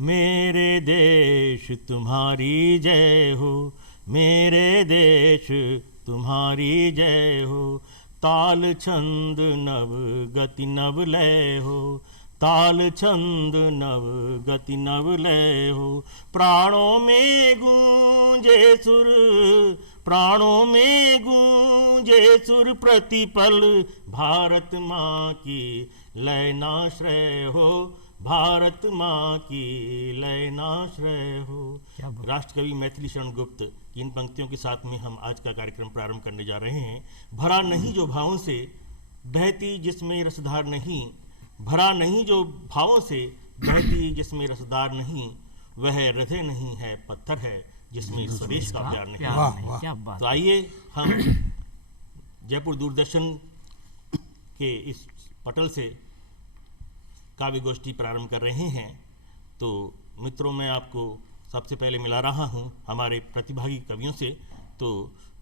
मेरे देश तुम्हारी जय हो, मेरे देश तुम्हारी जय हो। ताल छंद नव गति नव लय हो, ताल छंद नव गति नव लय हो। प्राणों में गूंजे सुर, प्राणों में गूंजे सुर प्रतिपल। भारत माँ की लयनाश्रय हो, भारत माँ की लयनाश्रय हो। राष्ट्रकवि मैथिली शरण गुप्त की इन पंक्तियों के साथ में हम आज का कार्यक्रम प्रारंभ करने जा रहे हैं। भरा नहीं जो भावों से, बहती जिसमें रसधार नहीं। भरा नहीं जो भावों से, बहती जिसमें रसदार नहीं। वह हृदय नहीं है, पत्थर है जिसमें स्वदेश का प्यार नहीं। क्या बात। तो आइए हम जयपुर दूरदर्शन के इस पटल से काव्य गोष्ठी प्रारंभ कर रहे हैं। तो मित्रों, मैं आपको सबसे पहले मिला रहा हूं हमारे प्रतिभागी कवियों से। तो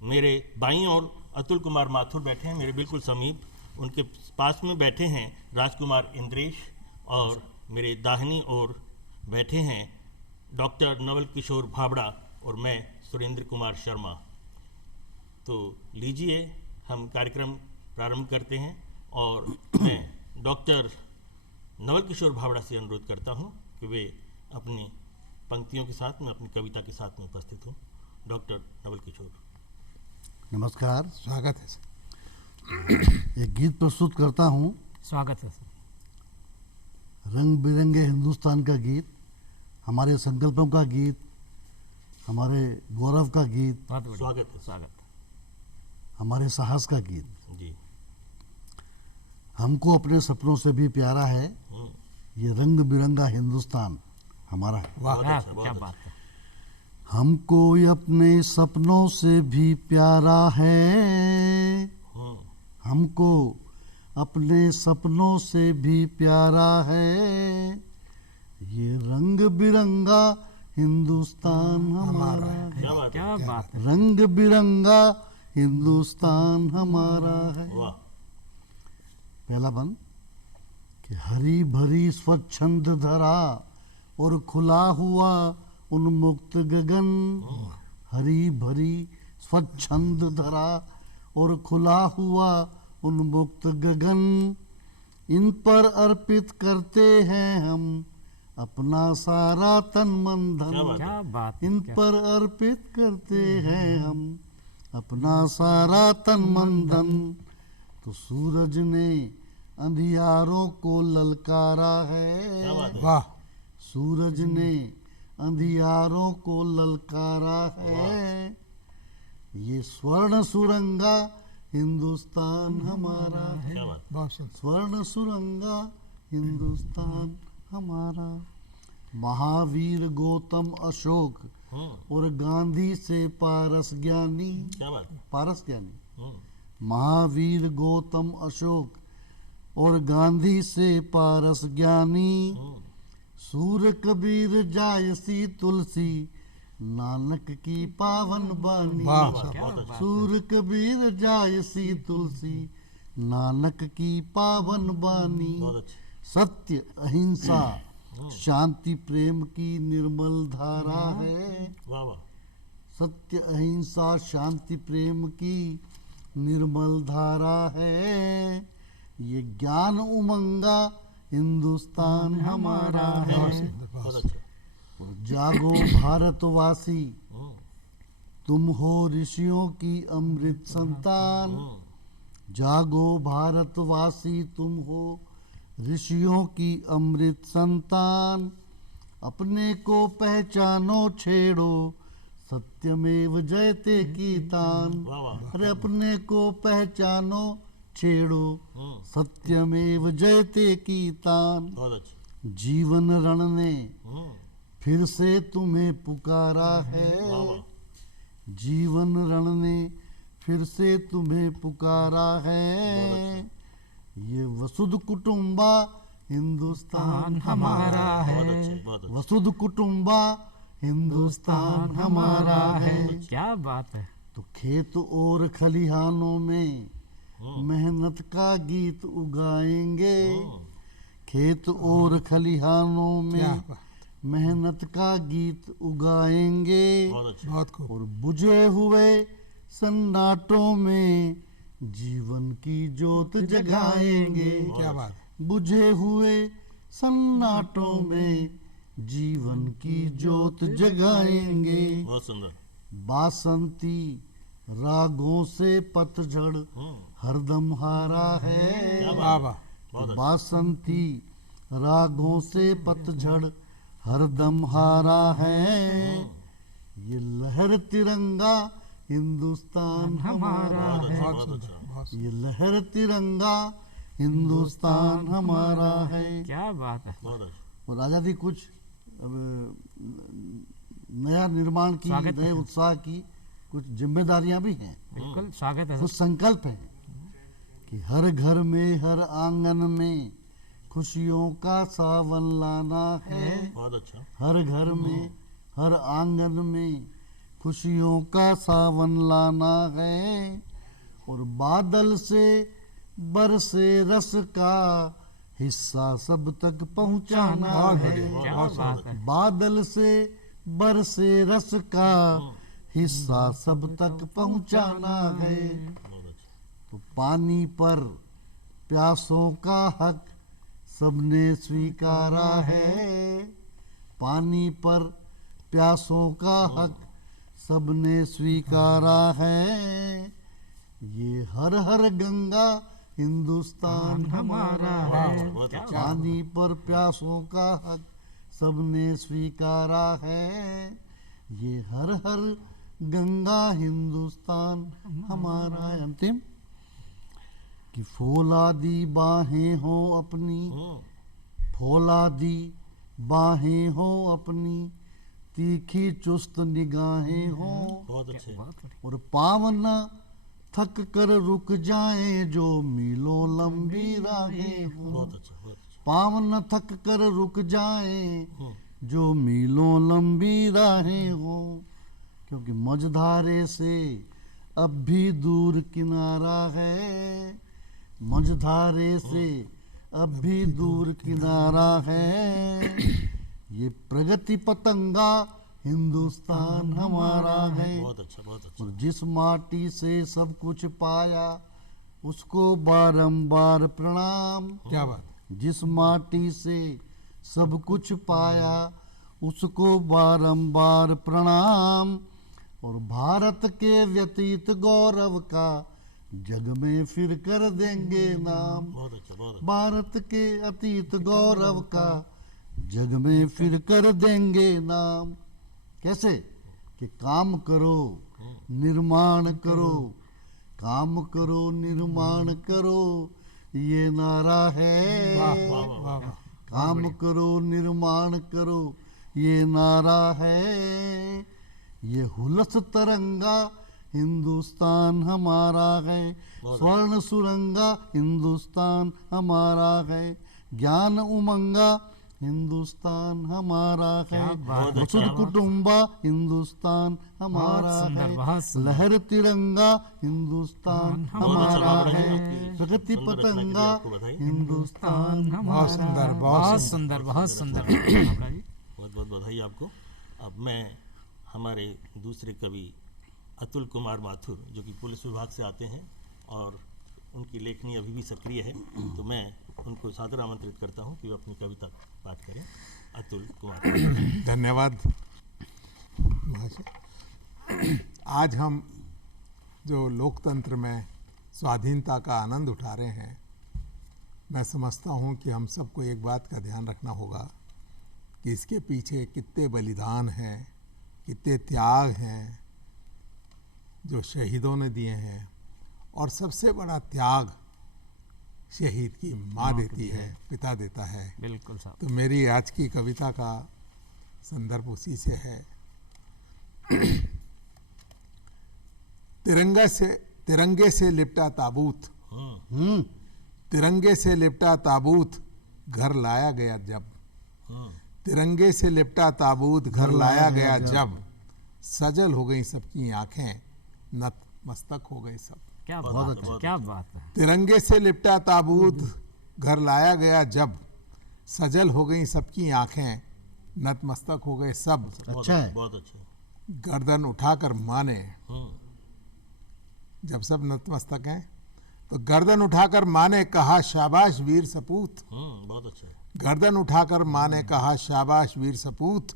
मेरे बाईं ओर अतुल कुमार माथुर बैठे हैं, मेरे बिल्कुल समीप। उनके पास में बैठे हैं राजकुमार इंद्रेश, और मेरे दाहिनी ओर बैठे हैं डॉक्टर नवल किशोर भाबड़ा और मैं सुरेंद्र कुमार शर्मा। तो लीजिए हम कार्यक्रम प्रारंभ करते हैं, और मैं डॉक्टर नवल किशोर भाबड़ा से अनुरोध करता हूं कि वे अपनी पंक्तियों के साथ में, अपनी कविता के साथ में उपस्थित हों। डॉक्टर नवल किशोर। नमस्कार, स्वागत है। एक गीत प्रस्तुत करता हूँ। स्वागत है। रंग बिरंगे हिंदुस्तान का गीत, हमारे संकल्पों का गीत, हमारे गौरव का गीत, स्वागत है, स्वागत, हमारे साहस का गीत जी। हमको अपने सपनों से भी प्यारा है ये रंग बिरंगा हिंदुस्तान हमारा है। वाह, क्या बात है। हमको अपने सपनों से भी प्यारा है, हमको अपने सपनों से भी प्यारा है ये रंग बिरंगा हिंदुस्तान हमारा है। क्या बात है। रंग बिरंगा हिंदुस्तान हमारा है। पहला बंद कि हरी भरी स्वच्छंद धरा और खुला हुआ उन्मुक्त गगन। हरी भरी स्वच्छंद धरा और खुला हुआ उन्मुक्त गगन, इन पर अर्पित करते हैं हम अपना सारा तन मन धन। क्या बात। इन पर अर्पित करते हैं हम अपना सारा तन मन धन। तो सूरज ने अंधियारों को ललकारा है। वाह। सूरज ने अंधियारों को ललकारा है ये स्वर्ण सुरंगा हिंदुस्तान हमारा है। स्वर्ण सुरंगा हिंदुस्तान हमारा। महावीर गौतम अशोक और गांधी से पारस ज्ञानी। पारस ज्ञानी। महावीर गौतम अशोक और गांधी से पारस ज्ञानी। सूर कबीर जायसी तुलसी नानक की पावन बानी। सूर कबीर जायसी तुलसी नानक की पावन बानी। सत्य अहिंसा शांति प्रेम की निर्मल धारा है। सत्य अहिंसा शांति प्रेम की निर्मल धारा है ये ज्ञान उमंगा हिंदुस्तान हमारा है। जागो भारतवासी तुम हो ऋषियों की अमृत संतान। जागो भारतवासी तुम हो ऋषियों की अमृत संतान। अपने को पहचानो छेड़ो सत्यमेव जयते की तान। अरे अपने को पहचानो छेड़ो सत्यमेव जयते की तान। जीवन रण ने फिर से तुम्हें पुकारा है। जीवन रण ने फिर से तुम्हें पुकारा है ये वसुध कुटुंबा हिंदुस्तान हमारा है। वसुध कुटुंबा हिंदुस्तान हमारा है। क्या बात है। तो खेत और खलिहानों में मेहनत का गीत उगाएंगे। खेत और खलिहानों में मेहनत का गीत उगाएंगे बहुत अच्छा। बहुत खूब। और बुझे हुए सन्नाटों में जीवन की ज्योत जगाएंगे। क्या बात है। बुझे हुए सन्नाटों में जीवन की ज्योत जगाएंगे। बहुत सुंदर। बासंती रागों से पतझड़ हरदम हारा है। वाह वाह। बहुत अच्छा। बासंती रागों से पतझड़ हरदम हारा है। ये लहर तिरंगा हिंदुस्तान हमारा बहुत है। अच्छा। बहुत बहुत सुंदर, अच्छा। बहुत सुंदर। ये लहर तिरंगा हिंदुस्तान हमारा है। क्या बात है। बहुत अच्छा। और आज़ादी कुछ अब नया निर्माण की, स्वागत नए है। उत्साह की कुछ जिम्मेदारियां भी हैं, बिल्कुल स्वागत है कुछ सर। संकल्प हैं कि हर घर में हर आंगन में खुशियों का सावन लाना है। बहुत अच्छा। हर घर में हर आंगन में खुशियों का सावन लाना है। और बादल से बरसे रस का हिस्सा सब तक पहुंचाना बहुत है। बढ़िया, क्या बहुत बात सुंदर। है। बादल से बरसे रस का हिस्सा सब तक पहुंचाना है। बहुत अच्छा। तो पानी पर प्यासों का हक सबने स्वीकारा है। पानी पर प्यासों का हक सबने स्वीकारा है। ये हर हर गंगा हिंदुस्तान हमारा है। बहुत अच्छा। पानी पर प्यासों का हक सबने स्वीकारा है। ये हर हर गंगा हिंदुस्तान हमारा है। अंतिम कि फौलादी बाहें हो अपनी, फौलादी बाहें हो अपनी, तीखी चुस्त निगाहें हो। बहुत अच्छे। बहुत बढ़िया। और पावन थक कर रुक जाएं जो मीलों लंबी राहें हो। बहुत अच्छा। बहुत अच्छा। पावन थक कर रुक जाएं जो मीलों लंबी राहें हो। क्योंकि मझधारे से अब भी दूर किनारा है। मझधारे से अब भी दूर किनारा है। ये प्रगति पतंगा हिंदुस्तान हमारा है। बहुत अच्छा। बहुत अच्छा। और जिस माटी से सब कुछ पाया उसको बारंबार प्रणाम। क्या बात। जिस माटी से सब कुछ पाया उसको बारंबार प्रणाम। और भारत के व्यतीत गौरव का जग में फिर कर देंगे नाम। बहुत अच्छा। बहुत अच्छा। भारत के अतीत गौरव का जग में फिर कर देंगे नाम। कैसे कि काम करो निर्माण करो, काम करो निर्माण करो, ये नारा है। वाह वाह। काम करो निर्माण करो, ये नारा है। ये हुलस तरंगा हिंदुस्तान हमारा है। स्वर्ण सुरंगा हिंदुस्तान हमारा है। ज्ञान उमंगा हिंदुस्तान हमारा है। क्या बात है। वसुध कुटुंबा हिंदुस्तान हमारा बहुत सुंदर, है। बहुत सुंदर। लहर तिरंगा हिंदुस्तान बहुत हमारा अच्छा, है। आपकी प्रगति सुंदर रचना के लिए पतंगा आपको बधाई। हिंदुस्तान बहुत सुंदर, बहुत बहुत सुंदर। सुंदर, बहुत सुंदर। बाबा जी। बहुत बहुत बधाई आपको। अब मैं हमारे दूसरे कवि अतुल कुमार माथुर जो कि पुलिस विभाग से आते हैं और उनकी लेखनी अभी भी सक्रिय है, तो मैं उनको सादर आमंत्रित करता हूं कि वो अपनी कविता पाठ करें। अतुल कुमार। धन्यवाद महाशय। आज हम जो लोकतंत्र में स्वाधीनता का आनंद उठा रहे हैं, मैं समझता हूं कि हम सबको एक बात का ध्यान रखना होगा कि इसके पीछे कितने बलिदान हैं, कितने त्याग हैं जो शहीदों ने दिए हैं। और सबसे बड़ा त्याग शहीद की माँ देती है, पिता देता है। बिल्कुल साहब। तो मेरी आज की कविता का संदर्भ उसी से है। तिरंगे से लिपटा ताबूत, तिरंगे से लिपटा ताबूत घर लाया गया जब, तिरंगे से लिपटा ताबूत घर लाया गया जब, सजल हो गई सबकी आंखें, नतमस्तक हो गए सब। क्या बहुत बात अच्छा, है। क्या बात है। तिरंगे से लिपटा ताबूत घर लाया गया जब, सजल हो गई सबकी आंखें, नतमस्तक हो गए सब। अच्छा है। बहुत अच्छा। गर्दन उठाकर माने, हम्म, जब सब नतमस्तक हैं तो गर्दन उठाकर माने कहा शाबाश वीर सपूत। बहुत अच्छा है। गर्दन उठाकर माने कहा शाबाश वीर सपूत,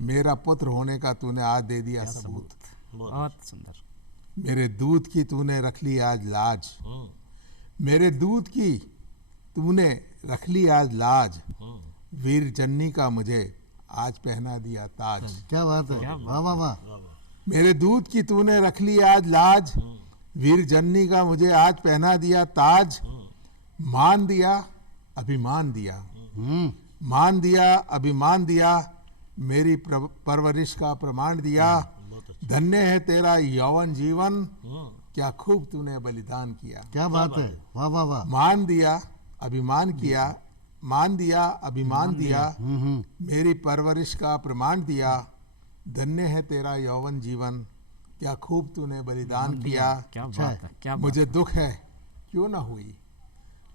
मेरा पुत्र होने का तूने आज दे दिया सबूत। बहुत सुंदर। मेरे दूध की तूने रख ली आज लाज, हम्म, मेरे दूध की तूने रख ली आज लाज, वीर जन्नी का मुझे आज पहना दिया ताज। क्या बात है, वाह वाह वाह। मेरे दूध की तूने रख ली आज लाज, वीर जन्नी का मुझे आज पहना दिया ताज, मान दिया अभिमान दिया, हम्म, मान दिया अभिमान दिया, मेरी परवरिश का प्रमाण दिया, बहुत अच्छा। धन्य है तेरा यौवन जीवन, हम्म, क्या खूब तूने बलिदान किया। क्या बात है, वाह वाह वाह। मान दिया अभिमान किया, मान दिया अभिमान दिया, मेरी परवरिश का प्रमाण दिया, धन्य है तेरा यौवन जीवन, क्या खूब तूने बलिदान किया। क्या अच्छा बात है, क्या बात मुझे दुख है क्यों ना हुई,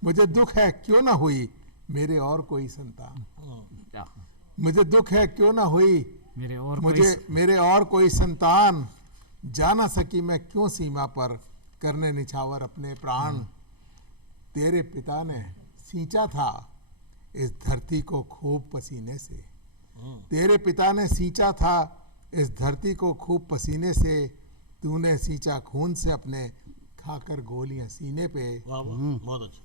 मुझे दुख है क्यों ना हुई मेरे और कोई संतान, क्या मुझे दुख है क्यों ना हुई मेरे और मुझे मेरे और कोई संतान, जाना सकी मैं क्यों सीमा पर करने निछावर अपने प्राण। तेरे पिता ने सींचा था इस धरती को खूब पसीने से, तेरे पिता ने सींचा था इस धरती को खूब पसीने से, तूने सींचा खून से अपने खाकर गोलियां सीने पे। वाह वाह, बहुत अच्छा।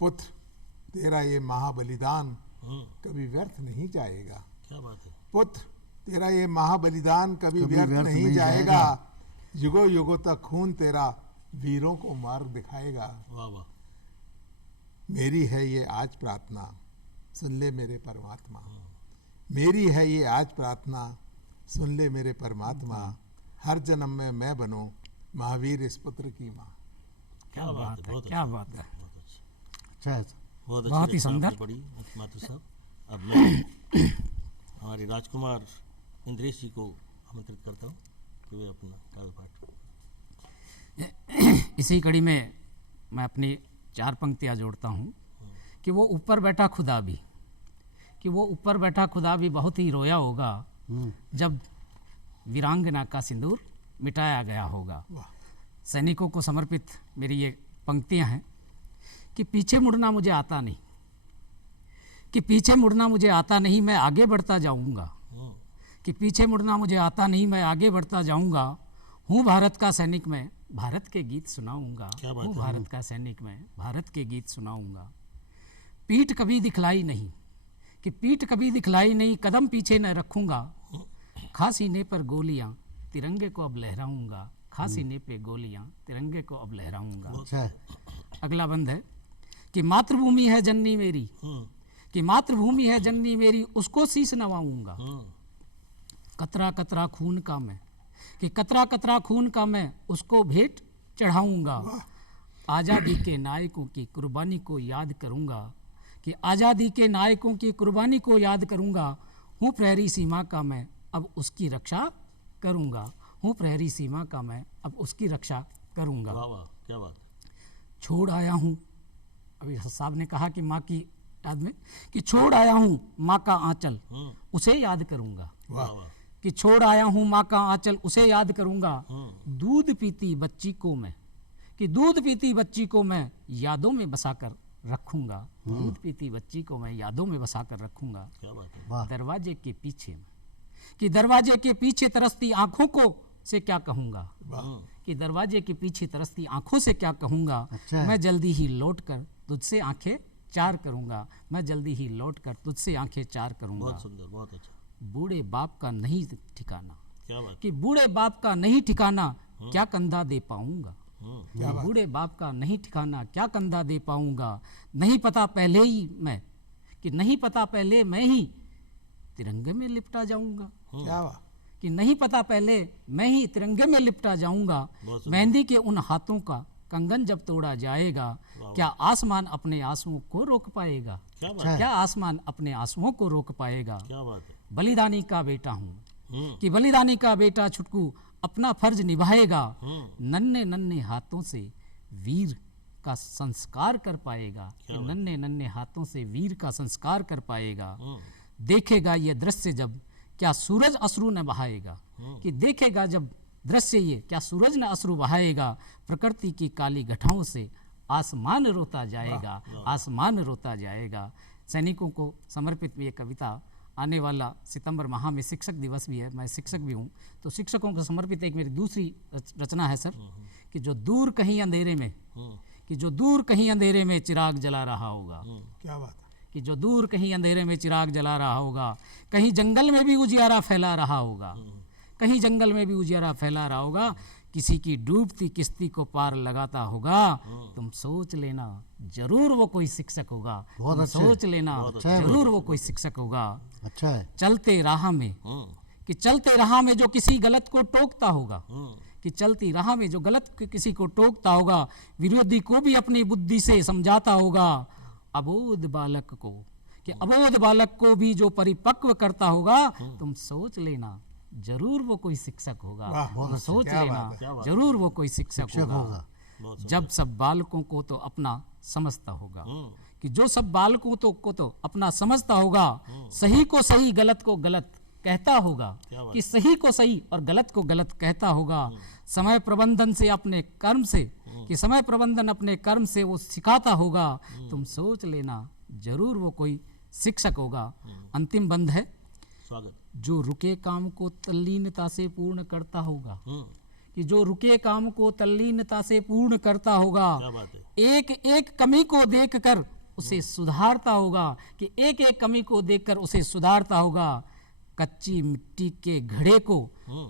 पुत्र तेरा ये महाबलिदान हम्म, कभी व्यर्थ नहीं जाएगा, क्या बात है। पुत्र तेरा ये महाबलिदान कभी कभी व्यर्थ व्यर्थ नहीं नहीं जाएगा, युगों युगों तक खून तेरा वीरों को मार्ग दिखाएगा। वाह वाह, मेरी है ये आज प्रार्थना सुन ले मेरे परमात्मा, मेरी है ये आज प्रार्थना सुन ले मेरे परमात्मा, हर जन्म में मैं बनूं महावीर इस पुत्र की माँ। क्या बात है, बहुत क्या अच्छा, बात है। बहुत अच्छा, अच्छा है। बहुत अच्छी बहुत ही रचना आपने सुंदर। पढ़ी मातु साहब। अब मैं हमारे राजकुमार इंद्रेश जी को आमंत्रित करता हूँ कि वे अपना काव्य पाठ। इसी कड़ी में मैं अपनी 4 पंक्तियाँ जोड़ता हूँ कि वो ऊपर बैठा खुदा भी, कि वो ऊपर बैठा खुदा भी बहुत ही रोया होगा जब वीरांगना का सिंदूर मिटाया गया होगा। सैनिकों को समर्पित मेरी ये पंक्तियाँ हैं कि पीछे मुड़ना मुझे आता नहीं, कि पीछे मुड़ना मुझे आता नहीं, मैं आगे बढ़ता जाऊँगा, कि पीछे मुड़ना मुझे आता नहीं, मैं आगे बढ़ता जाऊँगा, हूँ भारत का सैनिक, मैं भारत के गीत सुनाऊँगा, क्या बात हूँ है। भारत का सैनिक, मैं भारत के गीत सुनाऊँगा। पीठ कभी दिखलाई नहीं, कि पीठ कभी दिखलाई नहीं, कदम पीछे न रखूँगा, खा सीने पर गोलियाँ तिरंगे को अब लहराऊँगा, खा सीने पे गोलियाँ तिरंगे को अब लहराऊँगा। अच्छा है। अगला बंद है कि मातृभूमि है जननी मेरी, कि मातृभूमि है जननी मेरी, उसको शीश नवाऊंगा, कतरा कतरा खून का मैं, कि कतरा कतरा खून का मैं उसको भेंट चढ़ाऊंगा, आज़ादी के नायकों की कुर्बानी को याद करूंगा, कि आज़ादी के नायकों की कुर्बानी को याद करूंगा, हूँ प्रहरी सीमा का मैं अब उसकी रक्षा करूंगा, हूँ प्रहरी सीमा का मैं अब उसकी रक्षा करूंगा। वाह वाह, क्या बात है। छोड़ आया हूँ, अभी साहब ने कहा कि माँ की याद में, कि छोड़ आया हूँ माँ का आंचल उसे याद करूँगा, वाह वाह, कि छोड़ आया हूँ माँ का आंचल उसे याद करूँगा, दूध पीती बच्ची को मैं, कि दूध पीती बच्ची को मैं यादों में बसाकर रखूँगा, दूध पीती बच्ची को मैं यादों में बसाकर रखूँगा। क्या बात है। वाह। दरवाजे के पीछे मैं, कि दरवाजे के पीछे तरसती आँखों को से क्या कहूँगा, कि दरवाजे के पीछे तरसती आंखों से क्या कहूँगा, अच्छा है। मैं जल्दी ही लौट कर तुझसे आंखें चार करूँगा, मैं जल्दी ही लौट कर तुझसे आंखें चार करूँगा। बहुत सुंदर, बहुत अच्छा। बूढ़े बाप का नहीं ठिकाना, क्या बात। कि बूढ़े बाप का नहीं ठिकाना क्या कंधा दे पाऊँगा, बूढ़े बाप का नहीं ठिकाना क्या कंधा दे पाऊँगा, नहीं पता पहले ही मैं, कि नहीं पता पहले मैं ही तिरंगे में लिपटा जाऊँगा, क्या बात। कि नहीं पता पहले मैं ही तिरंगे में लिपटा जाऊंगा, बहुत सुंदर। मेहंदी के उन हाथों का कंगन जब तोड़ा जाएगा, क्या आसमान अपने आंसुओं को रोक पाएगा, क्या बात। क्या आसमान अपने आंसुओं को रोक पाएगा। क्या बात है। बलिदानी का बेटा हूँ, कि बलिदानी का बेटा छुटकू अपना फर्ज निभाएगा, नन्हे नन्हे हाथों से वीर का संस्कार कर पाएगा, कि नन्हे नन्हे हाथों से वीर का संस्कार कर पाएगा। देखेगा ये दृश्य जब, क्या सूरज अश्रु न बहाएगा, कि देखेगा जब दृश्य ये, क्या सूरज न अश्रु बहाएगा। प्रकृति की काली घटाओं से आसमान रोता जाएगा, आसमान रोता जाएगा। सैनिकों को समर्पित ये कविता, आने वाला सितंबर माह में शिक्षक दिवस भी है, मैं शिक्षक भी हूँ, तो शिक्षकों को समर्पित एक मेरी दूसरी रचना है सर, कि जो दूर कहीं अंधेरे में, कि जो दूर कहीं अंधेरे में चिराग जला रहा होगा। क्या बात है। कि जो दूर कहीं अंधेरे में चिराग जला रहा होगा, कहीं जंगल में भी उजियारा फैला रहा होगा, कहीं जंगल में भी उजियारा फैला रहा होगा, किसी की डूबती किश्ती को पार लगाता होगा। तुम सोच लेना जरूर वो कोई शिक्षक होगा, तुम सोच लेना जरूर वो कोई शिक्षक होगा। अच्छा है। चलते राह में, कि चलते राह में जो किसी गलत को टोकता होगा, कि चलती राह में जो गलत किसी को टोकता होगा, विरोधी को भी अपनी बुद्धि से समझाता होगा। अबोध बालक को, कि अबोध बालक को भी जो परिपक्व करता होगा, तुम सोच लेना जरूर वो कोई शिक्षक होगा, तुम सोच लेना जरूर वो कोई शिक्षक होगा। जब सब बालकों को तो अपना समझता होगा, कि जो सब बालकों को तो अपना समझता होगा, सही को सही गलत को गलत कहता होगा, कि सही को सही और गलत को गलत कहता होगा। समय प्रबंधन से अपने कर्म से, कि समय प्रबंधन अपने कर्म से वो सिखाता होगा। तुम सोच लेना जरूर वो कोई शिक्षक होगा। अंतिम बंद है, स्वागत। जो रुके काम को तल्लीनता से पूर्ण करता होगा, कि जो रुके काम को तल्लीनता से पूर्ण करता होगा। क्या बात है। एक एक कमी को देखकर उसे सुधारता होगा, कि एक एक कमी को देखकर उसे सुधारता होगा। कच्ची मिट्टी के घड़े को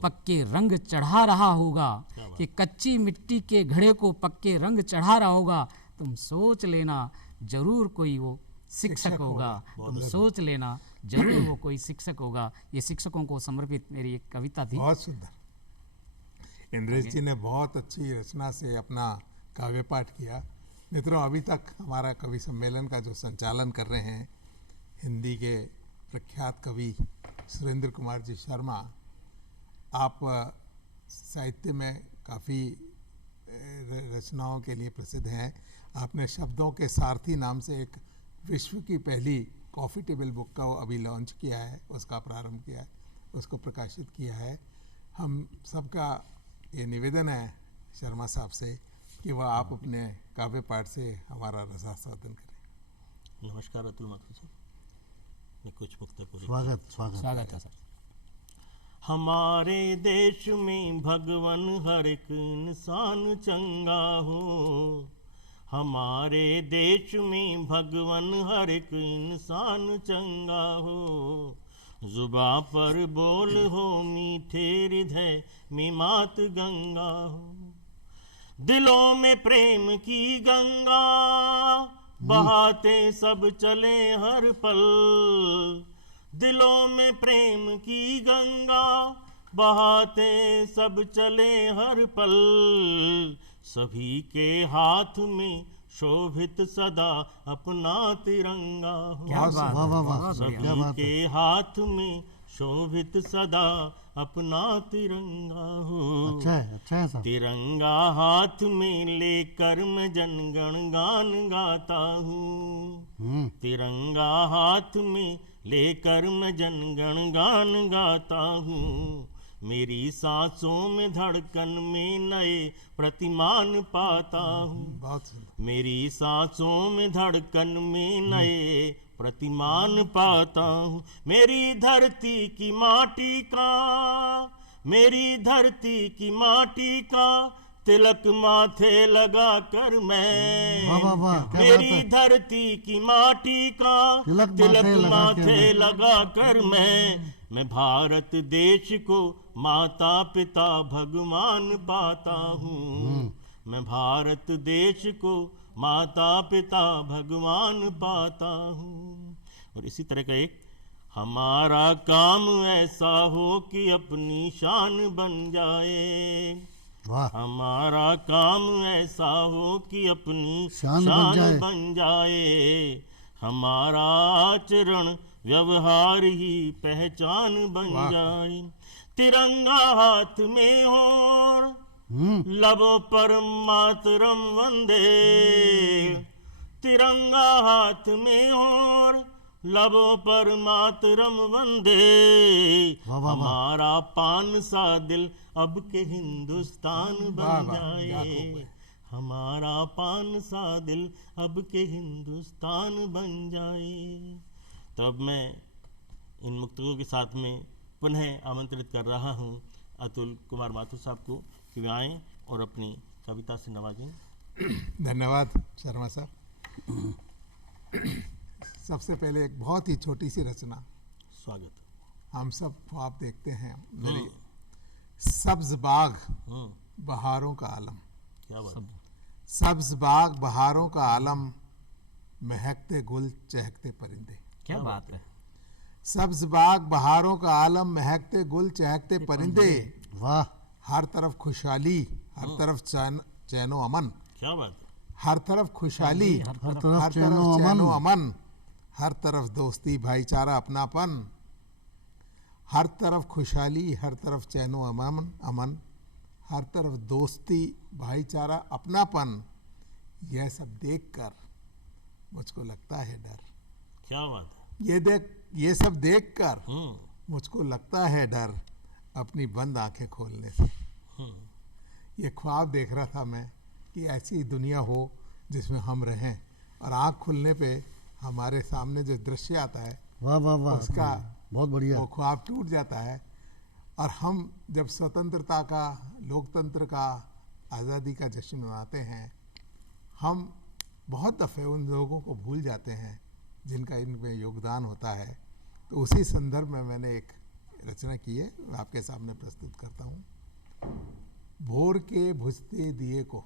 पक्के रंग चढ़ा रहा होगा, कि कच्ची मिट्टी के घड़े को पक्के रंग चढ़ा रहा होगा। तुम सोच लेना जरूर कोई वो शिक्षक होगा, तुम सोच लेना जरूर वो कोई शिक्षक होगा। ये शिक्षकों को समर्पित मेरी एक कविता थी। बहुत सुंदर। इंद्रेश जी ने बहुत अच्छी रचना से अपना काव्य पाठ किया। मित्रों, अभी तक हमारा कवि सम्मेलन का जो संचालन कर रहे हैं हिंदी के प्रख्यात कवि सुरेंद्र कुमार जी शर्मा, आप साहित्य में काफ़ी रचनाओं के लिए प्रसिद्ध हैं। आपने शब्दों के सारथी नाम से एक विश्व की पहली कॉफ़ी टेबल बुक का अभी लॉन्च किया है, उसका प्रारंभ किया है, उसको प्रकाशित किया है। हम सबका ये निवेदन है शर्मा साहब से कि वह आप अपने काव्य पाठ से हमारा रसास्वादन करें। नमस्कार अतुल माथुर साहब, मैं कुछ मुक्तक स्वागत है सर। हमारे देश में भगवान हर एक इंसान चंगा हो, हमारे देश में भगवान हर एक इंसान चंगा हो। जुबां पर बोल हो मीठे हृदय में मात गंगा हो, दिलों में प्रेम की गंगा बहाते सब चले हर पल। दिलों में प्रेम की गंगा बहाते सब चले हर पल। सभी के हाथ में शोभित सदा अपना तिरंगा हो, क्या बात, वाह वाह वाह, सभी क्या बात के है। हाथ में शोभित सदा अपना तिरंगा हो। अच्छा है साहब। तिरंगा हाथ में लेकर मैं जनगण गान गाता हूँ, तिरंगा हाथ में लेकर मैं जनगण गान गाता हूँ। मेरी सांसों में धड़कन में नए प्रतिमान पाता हूँ, बहुत सुंदर। मेरी सांसों में धड़कन में नए प्रतिमान पाता हूँ। मेरी धरती की माटी का, मेरी धरती की माटी का तिलक माथे लगा कर मैं, वाह वाह वाह, क्या बात मेरी है। धरती की माटी का तिलक माथे लगा कर मैं भारत देश को माता पिता भगवान पाता हूँ, मैं भारत देश को माता पिता भगवान पाता हूँ। और इसी तरह का एक, हमारा काम ऐसा हो कि अपनी शान बन जाए, वाह, हमारा काम ऐसा हो कि अपनी शान बन जाए। हमारा आचरण व्यवहार ही पहचान बन जाए। तिरंगा हाथ में हो, लबों पर मातरम वंदे, तिरंगा हाथ में और लबों पर मातरम वंदे, वाह, वाह, वाह। हमारा पान सा दिल अब के हिंदुस्तान बन जाए, हमारा पान सा दिल अब के हिंदुस्तान बन जाए। तो अब मैं इन मुक्तकों के साथ में पुनः आमंत्रित कर रहा हूँ अतुल कुमार माथुर साहब को कि वे आएँ और अपनी कविता से नवाजें। धन्यवाद शर्मा साहब। सबसे पहले एक बहुत ही छोटी सी रचना। स्वागत। हम सब ख्वाब देखते हैं मेरी सब्ज बाग बहारों का आलम, क्या बात है। सब्ज बाग बहारों का आलम, महकते गुल चहकते परिंदे। क्या बात है। सब्ज बाग बहारों का आलम, महकते गुल चहकते परिंदे, वाह। हर तरफ खुशहाली, हर तरफ चैनो अमन, क्या बात है। हर तरफ खुशहाली, हर हर तरफ तरफ चैनो चैनो अमन। अमन, हर तरफ दोस्ती भाईचारा अपनापन, हर तरफ खुशहाली, हर तरफ चैनो अमन अमन, हर तरफ दोस्ती भाईचारा अपनापन, यह सब देखकर मुझको लगता है डर। क्या बात है। ये सब देखकर मुझको लगता है डर, अपनी बंद आंखें खोलने से। ये ख्वाब देख रहा था मैं कि ऐसी दुनिया हो जिसमें हम रहें, और आंख खुलने पे हमारे सामने जो दृश्य आता है वाह वाह वाह, उसका बहुत बढ़िया। वो ख्वाब टूट जाता है। और हम जब स्वतंत्रता का, लोकतंत्र का, आज़ादी का जश्न मनाते हैं, हम बहुत दफ़े उन लोगों को भूल जाते हैं जिनका इनमें योगदान होता है। तो उसी संदर्भ में मैंने एक रचना की है, मैं आपके सामने प्रस्तुत करता हूँ। भोर के बुझते दिए को,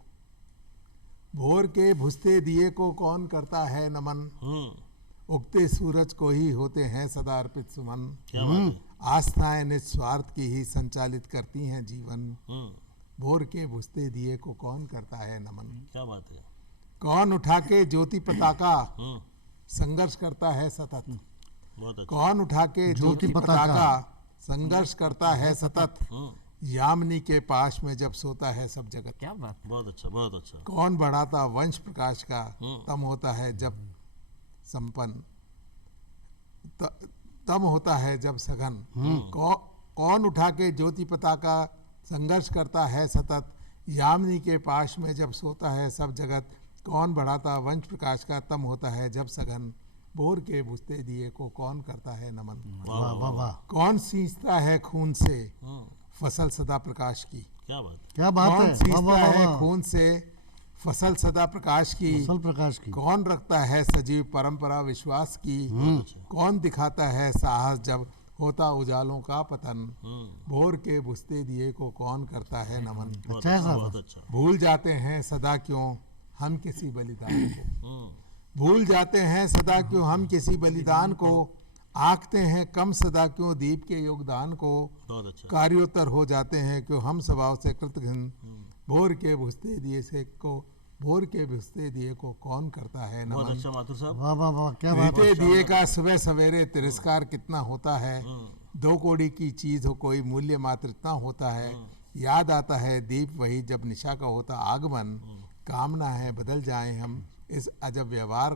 भोर के बुझते दिए को कौन करता है नमन, उगते सूरज को ही होते हैं सदा अर्पित सुमन, क्या बात है। आस्थाएं निस्वार्थ की ही संचालित करती हैं जीवन, भोर के बुझते दिए को कौन करता है नमन, क्या बात है। कौन उठा के ज्योति पताका संघर्ष करता है सतत, बहुत अच्छा। कौन उठा के ज्योति पताका संघर्ष करता है सतत, यामिनी के पाश में जब सोता है सब जगत, क्या बात। बहुत अच्छा, बहुत अच्छा। कौन बढ़ाता वंश प्रकाश का तम होता है जब संपन्न, तम होता है जब सघन, कौन उठा के ज्योति पताका संघर्ष करता है सतत, यामिनी के पाश में जब सोता है सब जगत, कौन बढ़ाता वंश प्रकाश का तम होता है जब सघन, भोर के बुझते दिए को कौन करता है नमन, वाह वाह वाह, कौन सींचता है खून से फसल सदा प्रकाश की, क्या बात है। क्या बात कौन है। वाह सींचता वाह है वाह, खून से फसल सदा प्रकाश की, फसल प्रकाश की। कौन रखता है सजीव परंपरा विश्वास की, कौन दिखाता है साहस जब होता उजालों का पतन, भोर के बुझते दिए को कौन करता है नमन, बहुत अच्छा है अच्छा, साहब। बहुत अच्छा। भूल जाते हैं सदा क्यों हम किसी बलिदान को, भूल जाते हैं सदा क्यों हम किसी बलिदान को, आंकते हैं कम सदा क्यों दीप के योगदान को, बहुत अच्छा। कार्योत्तर हो जाते हैं क्यों हम स्वभाव से कृतघ्न, भोर के बुझते दिए से को, भोर के बुझते दिए को कौन करता है बहुत नमन, अच्छा माथुर साहब। वाह वाह वाह, क्या बात है। रीते दिए का सुबह सवेरे तिरस्कार कितना होता है, दो कौड़ी की चीज हो कोई मूल्य मात्र इतना होता है, याद आता है दीप वही जब निशा का होता आगमन, कामना है बदल जाएं हम इस अजब व्यवहार,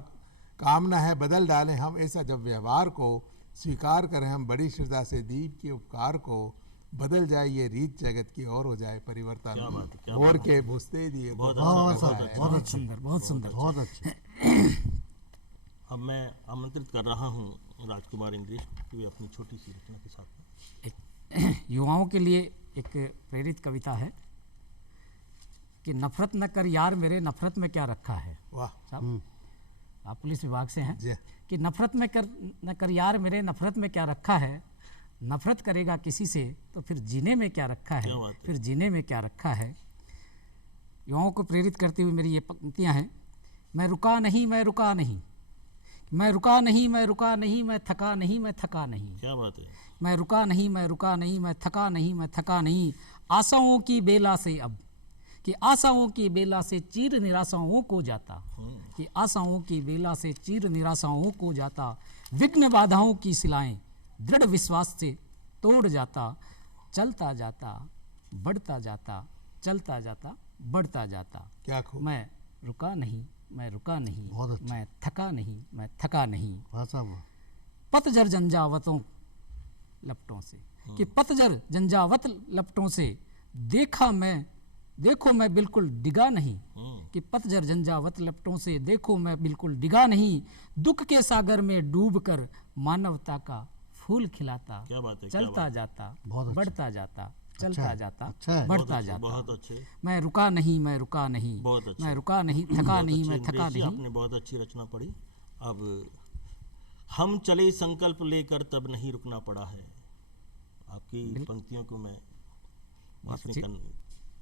कामना है बदल डालें हम इस अजब व्यवहार को, स्वीकार करें हम बड़ी श्रद्धा से दीप के उपकार को, बदल जाए ये रीत जगत की और हो जाए परिवर्तन, क्या बात है, क्या भोर के बुझते दिए को बहुत वाह वाह अच्छा, साहब, बहुत अच्छा। बहुत अच्छे, सुंदर, बहुत सुंदर। बहुत अच्छे। अब मैं आमंत्रित कर रहा हूँ राजकुमार इंद्रेश कि वे अपनी छोटी सी रचना के साथ में। एक युवाओं के लिए एक प्रेरित कविता है कि नफरत न कर यार मेरे, नफरत में क्या रखा है। वाह साहब आप पुलिस विभाग से हैं जी, कि नफरत में न कर यार मेरे, नफरत में क्या रखा है, नफरत करेगा किसी से तो फिर जीने में क्या रखा क्या है, बात है। फिर जीने में क्या रखा है। युवाओं को प्रेरित करते हुए मेरी ये पंक्तियाँ हैं। मैं रुका नहीं, मैं रुका नहीं, मैं रुका नहीं, मैं रुका नहीं, मैं थका नहीं, मैं थका नहीं, क्या बात है। मैं रुका नहीं, मैं रुका नहीं, मैं थका नहीं, मैं थका नहीं, आशाओं की बेला से अब, कि आशाओं की बेला से चीर निराशाओं को जाता, कि आशाओं की बेला से चीर निराशाओं को जाता, विघ्न बाधाओं की सिलाएं दृढ़ विश्वास से तोड़ जाता, चलता जाता, बढ़ता जाता, चलता जाता, बढ़ता जाता। क्या खूब। मैं रुका नहीं, मैं रुका नहीं, बहुत अच्छा। मैं थका नहीं, मैं थका नहीं। वाह साहब, पतझर झंझावतों लपटों से, कि पतझर झंझावत लपटों से देखो मैं बिल्कुल डिगा नहीं। कि पतझर झंझावत लपटों से देखो मैं बिल्कुल डिगा नहीं। दुख के सागर में डूबकर मानवता का फूल खिलाता, क्या बात है, क्या चलता बात है। जाता, बहुत अच्छा। बढ़ता जाता, चलता अच्छा है, जाता, अच्छा है। बढ़ता जाता। बहुत अच्छे, मैं रुका नहीं, मैं रुका नहीं, बहुत अच्छे। मैं रुका नहीं, थका बहुत नहीं, अच्छे मैं थका इंद्रेश जी, नहीं। आपने बहुत अच्छी रचना पढ़ी। अब हम चले संकल्प लेकर तब नहीं रुकना पड़ा है। आपकी पंक्तियों को मैं बहुत इसमें अच्छी।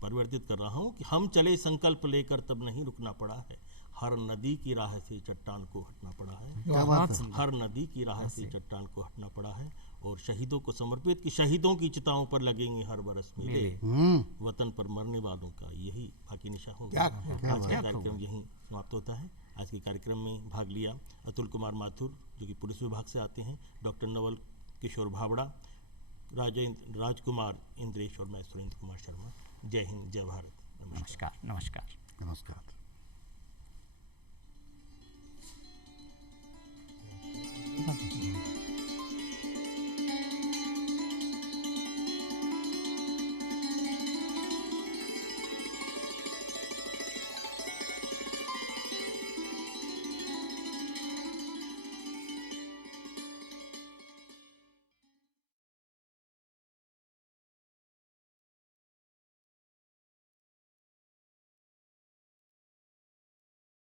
परिवर्तित कर रहा हूँ कि हम चले संकल्प लेकर तब नहीं रुकना पड़ा है। हर नदी की राह से चट्टान को हटना पड़ा है। क्या बात है। सुंदर। हर नदी की राह से चट्टान को हटना पड़ा है। और शहीदों को समर्पित कि शहीदों की चिताओं पर लगेंगे हर बरस मेले। वतन पर मरने वालों का यही बाकी निशा होगा। क्या आज का कार्यक्रम यहीं समाप्त होता है। आज के कार्यक्रम में भाग लिया अतुल कुमार माथुर जो कि पुलिस विभाग से आते हैं, डॉक्टर नवल किशोर भावड़ा, राजकुमार इंद्रेश और मैं सुरेंद्र कुमार शर्मा। जय हिंद, जय भारत, नमस्कार। नमस्कार, नमस्कार। नमस्कार।